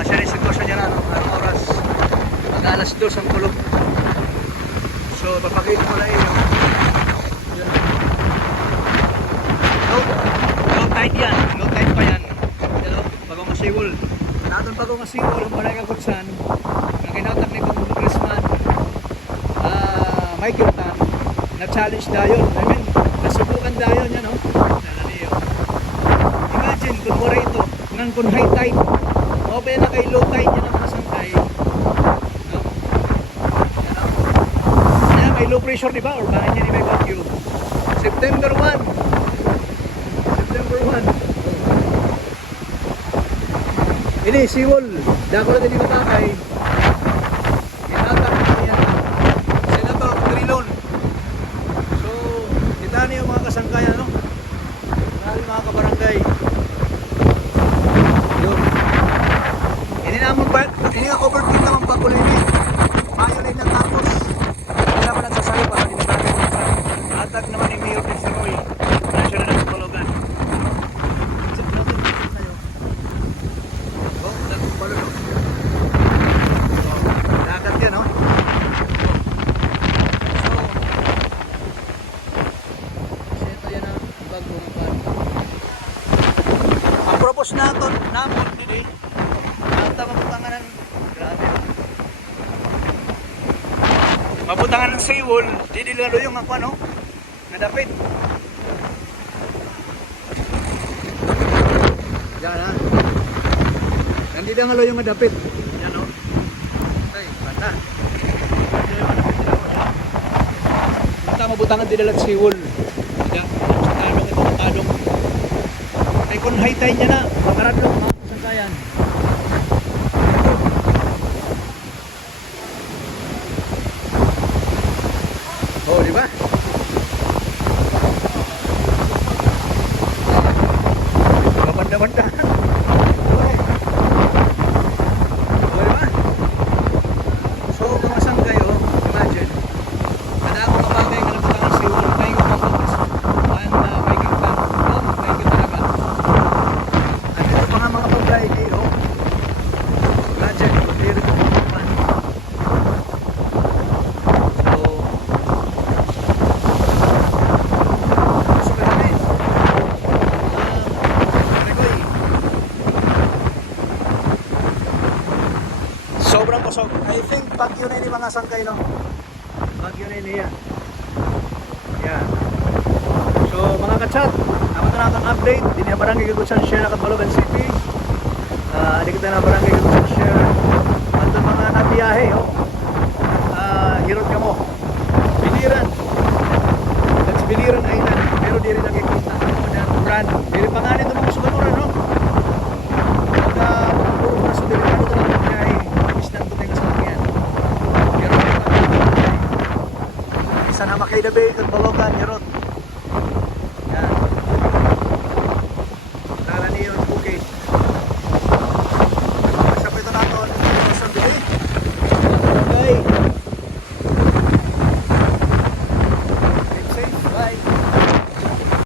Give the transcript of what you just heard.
Siya rin sitwasyon niya na, no? Anong oras? Mag-alas 2 ang kulog. So, papakita ko lang yun. Low tide yan. Low tide pa yan. Yan o, bagong kasiwol. Natong bagong kasiwol, ang balay kagutsan. Ang kinatak nitong congressman, Michael Tan, na-challenge dayon. I mean, nasubukan dayon yan o. Imagine, kung mura ito, nang kung high tide, o ba na kay low tide yan ang mga sangkay. No? Yan o. Yan, may low pressure diba? Or bahan niya ni may bagyo. September 1. September 1. Ini, siwol. Dako na din yung matakay. Inatak ko yan. Senator Trilon. So, kita niyo yung mga kasangkayan, no? Mga kabarangay. Yun. Ini naman ba? Ini nga overfit naman pa kulini. Mayo na ilang tapos. Hindi naman nagsasabi para hindi natin. Atag naman ni Mayor Destroy. Nasya na ng Palogan. Oh, nagpalo, no? Dagat yan, no? So, ito yan ang bagong pan. Ang propose natin, namon din eh. Mabutangan ng grabe. Mabutangan ng seawall, di lalo yung ako ano, nadapit. Yan ha. Nandito nga yung nadapit. Yan o. Ay, bata. Basta mabutangan din lang seawall. Yan. Talong ito, talong. Ay kung high tide niya na, makaradlong mga kasangkayan. Oh, di ba? Banda-banda. Oh, di ba? So, mga sangkay, oh, imagine. Kada ako kapagay ka na putangan siwol, tayo ko makakas. And making plan. Oh, thank you talaga. At ito pa nga mga pagkay kayo, oh. Imagine, clear ito mga plan. Sobrang kusog. I think bagyo na ini mga sangkay, no? Bagyo na ini yan. Yan. So mga kachat, naman na natin update. Di niya barangay Kagutsan share na Balogan City. Di kita na barangay Kagutsan share. At mga nabiyahe, oh. Hirot ka mo. Biliran. That's Biliran Island. Pero di rin nakikita. Brand. Di rin pangalan ito mga suganuran, no? Puro na sa delikado ito lang nangyay. Sana makaidabe ito Balogan, Hirot.